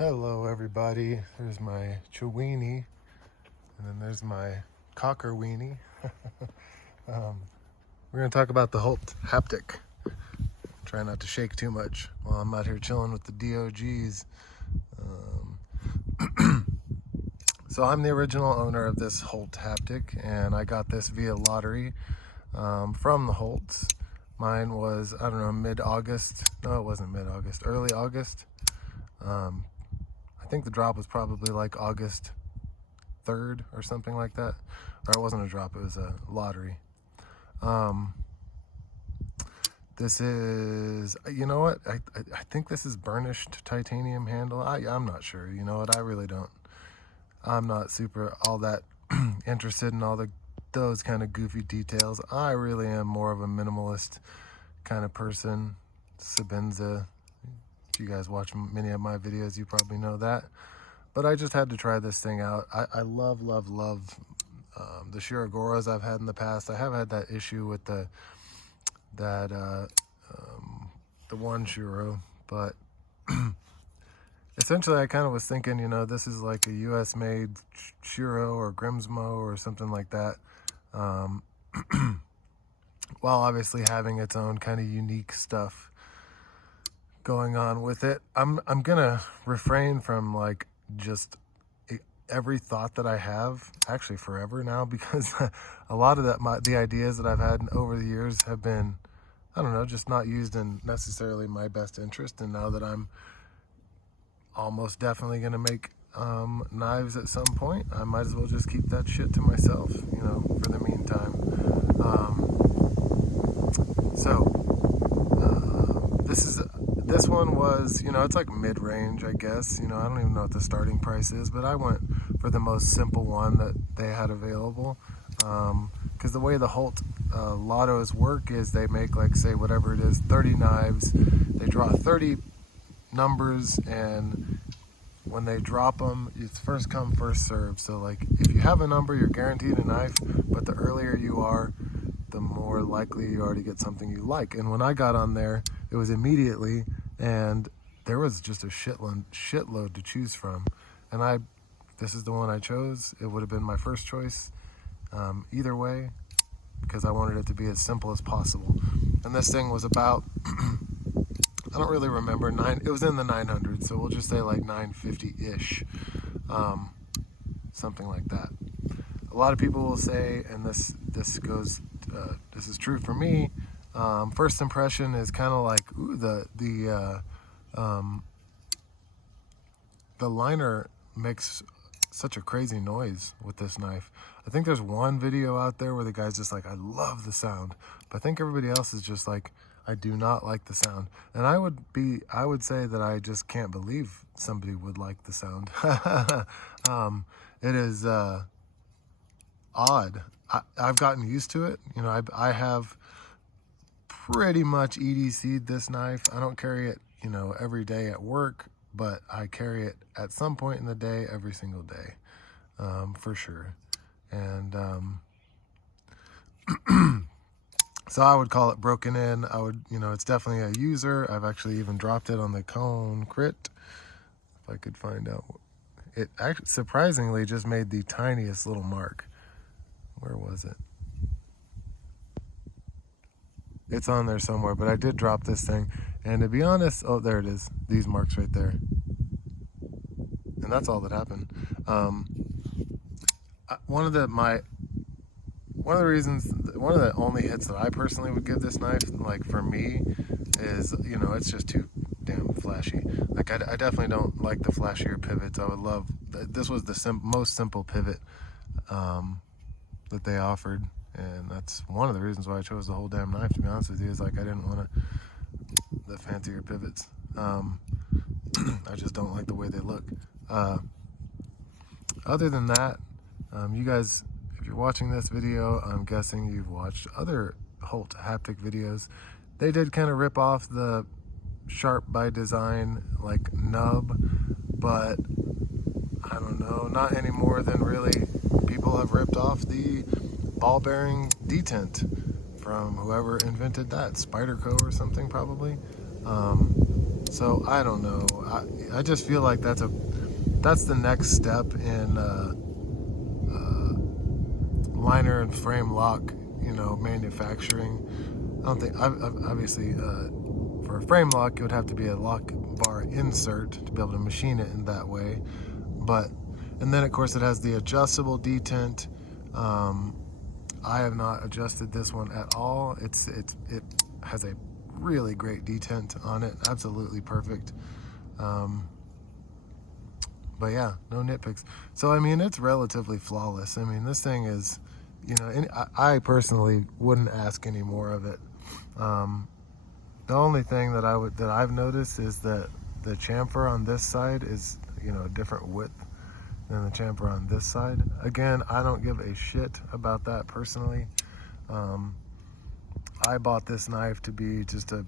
Hello everybody, there's my Chiweenie, and then there's my Cocker Weenie. We're going to talk about the Holt Haptic. Try not to shake too much while I'm out here chilling with the DOGs. So I'm the original owner of this Holt Haptic, and I got this via lottery from the Holts. Mine was, I don't know, mid-August. No, it wasn't mid-August, early August. I think the drop was probably like August 3rd or something like that. Or it wasn't a drop, it was a lottery. This is, you know what? I think this is burnished titanium handle. I'm not sure. You know what? I really don't. I'm not super all that interested in all those kind of goofy details. I really am more of a minimalist kind of person. Sebenza. If you guys watch many of my videos, you probably know that. But I just had to try this thing out. I love the Shiragoras I've had in the past. I have had that issue with the one Shiro, but essentially I kind of was thinking, you know, this is like a US made Shiro or Grimsmo or something like that, while obviously having its own kind of unique stuff going on with it. I'm gonna refrain from like just every thought that I have, actually forever now, because a lot of the ideas that I've had over the years have been, I don't know, just not used in necessarily my best interest. And now that I'm almost definitely going to make knives at some point, I might as well just keep that shit to myself, you know, for the meantime. This one was, you know, it's like mid-range, I guess. You know, I don't even know what the starting price is, but I went for the most simple one that they had available. Because the way the Holt lottos work is they make, like, say, whatever it is, 30 knives. They draw 30 numbers, and when they drop them, it's first come, first served. So, like, if you have a number, you're guaranteed a knife, but the earlier you are, the more likely you are to get something you like. And when I got on there, it was immediately, and there was just a shitload to choose from. And this is the one I chose. It would have been my first choice either way, because I wanted it to be as simple as possible. And this thing was about, I don't really remember, it was in the 900s, so we'll just say like 950-ish, something like that. A lot of people will say, and this is true for me, first impression is kind of like, ooh, the liner makes such a crazy noise with this knife. I think there's one video out there where the guy's just like, I love the sound, but I think everybody else is just like, I do not like the sound. And I would say that I just can't believe somebody would like the sound. It is odd. I've gotten used to it. You know, I have pretty much EDC'd this knife. I don't carry it, you know, every day at work, but I carry it at some point in the day, every single day, for sure. And so I would call it broken in. You know, it's definitely a user. I've actually even dropped it on the cone crit, if I could find out. It actually surprisingly just made the tiniest little mark. Where was it? It's on there somewhere, but I did drop this thing. And to be honest, oh, there it is. These marks right there. And that's all that happened. One of the only hits that I personally would give this knife, like for me, is, you know, it's just too damn flashy. Like I definitely don't like the flashier pivots. I would love, this was the most simple pivot that they offered, and that's one of the reasons why I chose the whole damn knife, to be honest with you, is like I didn't want the fancier pivots. I just don't like the way they look. Other than that, you guys, if you're watching this video, I'm guessing you've watched other Holt Haptic videos. They did kind of rip off the Sharp by Design like nub, but I don't know, not any more than really people have ripped off the ball bearing detent from whoever invented that, Spyderco or something probably. So I don't know. I just feel like that's the next step in liner and frame lock, manufacturing. I don't think, obviously, for a frame lock, it would have to be a lock bar insert to be able to machine it in that way. But, and then of course it has the adjustable detent. I have not adjusted this one at all. It has a really great detent on it, absolutely perfect. But yeah, no nitpicks. So I mean, it's relatively flawless. I mean, this thing is, I personally wouldn't ask any more of it. The only thing that I've noticed is that the chamfer on this side is, a different width than the chamfer on this side. Again, I don't give a shit about that personally. I bought this knife to be just a,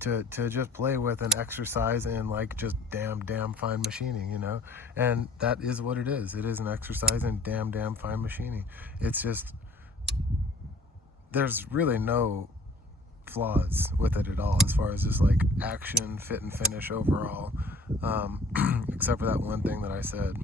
to just play with and exercise in, like, just damn fine machining, and that is what it is. It is an exercise in damn fine machining. It's just, there's really no flaws with it at all as far as just like action, fit and finish overall, except for that one thing that I said.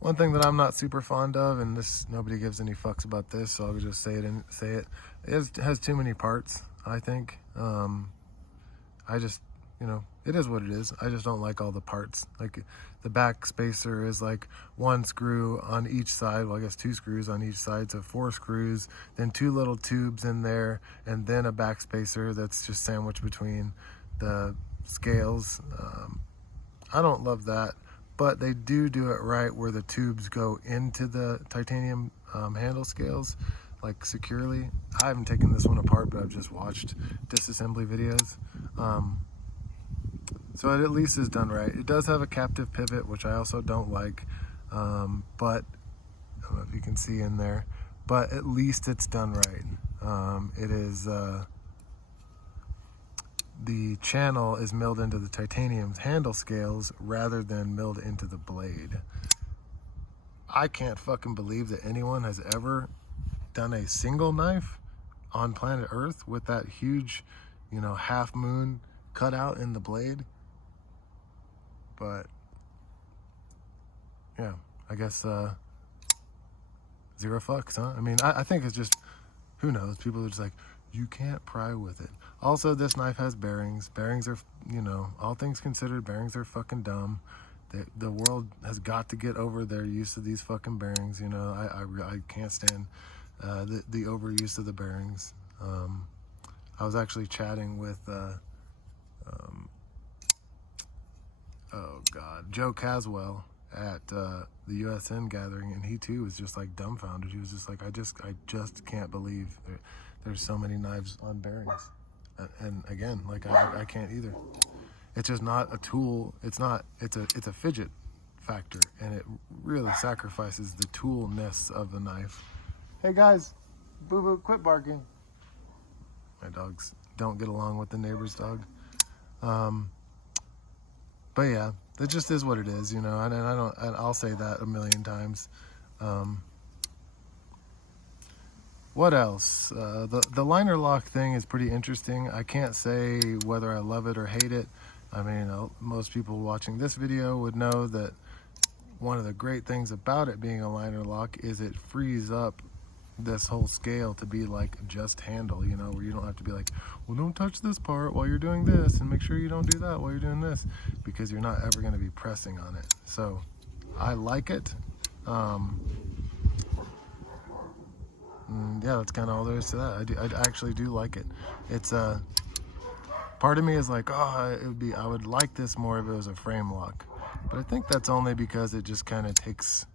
One thing that I'm not super fond of, and this, nobody gives any fucks about this, so I'll just say it. It has too many parts, I think. I just, it is what it is. I just don't like all the parts. Like, the back spacer is like one screw on each side. Well, I guess two screws on each side, so 4 screws, then 2 little tubes in there, and then a back spacer that's just sandwiched between the scales. I don't love that, but they do it right where the tubes go into the titanium handle scales, like, securely. I haven't taken this one apart, but I've just watched disassembly videos. So it at least is done right. It does have a captive pivot, which I also don't like, but I don't know if you can see in there, but at least it's done right. It is, the channel is milled into the titanium handle scales rather than milled into the blade. I can't fucking believe that anyone has ever done a single knife on planet Earth with that huge, half moon cut out in the blade. But yeah, I guess zero fucks, huh? I mean, I think it's just, who knows? People are just like, you can't pry with it. Also, this knife has bearings. Bearings are, all things considered, bearings are fucking dumb. The world has got to get over their use of these fucking bearings. I can't stand the overuse of the bearings. I was actually chatting with Joe Caswell at the USN gathering, and he too was just like dumbfounded. He was just like, I just can't believe there's so many knives on bearings. And again, like, I can't either. It's just not a tool. It's a fidget factor, and it really sacrifices the toolness of the knife. Hey guys, Boo Boo, quit barking. My dogs don't get along with the neighbor's dog. But yeah, it just is what it is, and I'll say that a million times. What else? The liner lock thing is pretty interesting. I can't say whether I love it or hate it. I mean, most people watching this video would know that one of the great things about it being a liner lock is it frees up this whole scale to be like just handle, where you don't have to be like, well, don't touch this part while you're doing this, and make sure you don't do that while you're doing this, because you're not ever going to be pressing on it. So I like it. Yeah, that's kind of all there is to that. I actually do like it. It's part of me is like, oh, I would like this more if it was a frame lock, but I think that's only because it just kind of takes,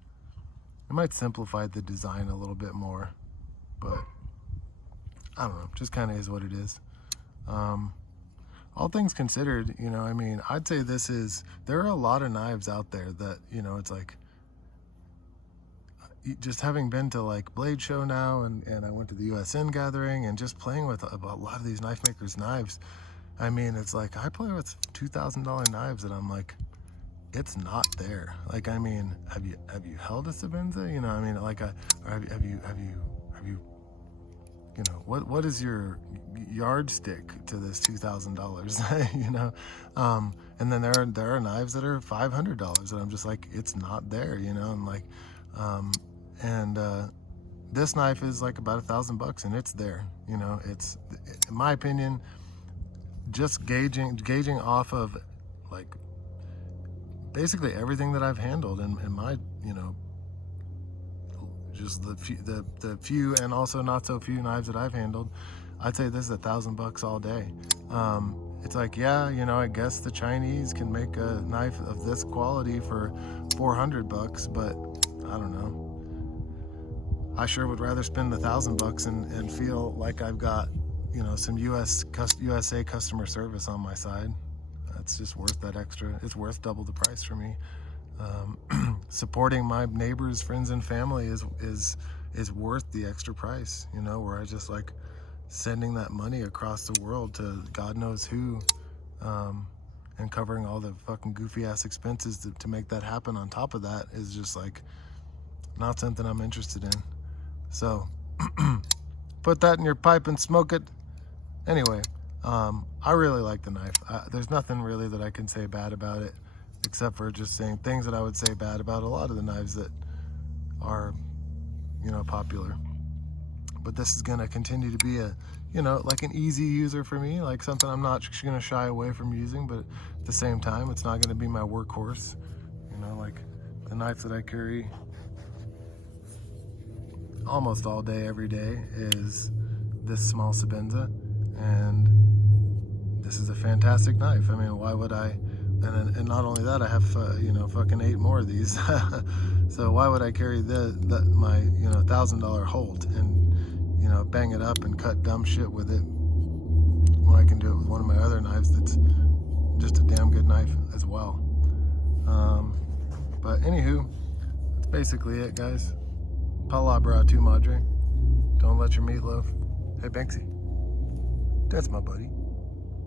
it might simplify the design a little bit more, but I don't know, just kind of is what it is. All things considered, I mean, I'd say there are a lot of knives out there that, it's like, just having been to like Blade Show now, and I went to the USN gathering, and just playing with a lot of these knife makers' knives, I mean, it's like, I play with $2,000 knives that I'm like, it's not there. Like, I mean, have you held a Sebenza? I mean, like, have you you know, what is your yardstick to this $2,000? You know, and then there are knives that are $500 and I'm just like, it's not there, you know, and like, and this knife is like about $1,000 and it's there, you know. It's, in my opinion, just gauging off of like basically everything that I've handled in my, you know, just the few and also not so few knives that I've handled, I'd say this is $1,000 all day. It's like, yeah, you know, I guess the Chinese can make a knife of this quality for $400, but I don't know. I sure would rather spend $1,000 and feel like I've got, you know, some USA customer service on my side. It's just worth that extra. It's worth double the price for me. Supporting my neighbors, friends, and family is worth the extra price. You know, where I just like sending that money across the world to God knows who, and covering all the fucking goofy ass expenses to make that happen on top of that is just like not something I'm interested in. So put that in your pipe and smoke it. Anyway, I really like the knife. There's nothing really that I can say bad about it, except for just saying things that I would say bad about a lot of the knives that are, you know, popular. But this is gonna continue to be a, you know, like an easy user for me, like something I'm not gonna shy away from using, but at the same time, it's not gonna be my workhorse. You know, like the knife that I carry almost all day, every day is this small Sebenza, and this is a fantastic knife. I mean, why would I? And not only that, I have you know, fucking 8 more of these. So why would I carry my, you know, $1,000 Holt and, you know, bang it up and cut dumb shit with it when I can do it with one of my other knives that's just a damn good knife as well. But anywho, that's basically it, guys. Palabra tu madre. Don't let your meatloaf. Hey, Banksy. That's my buddy.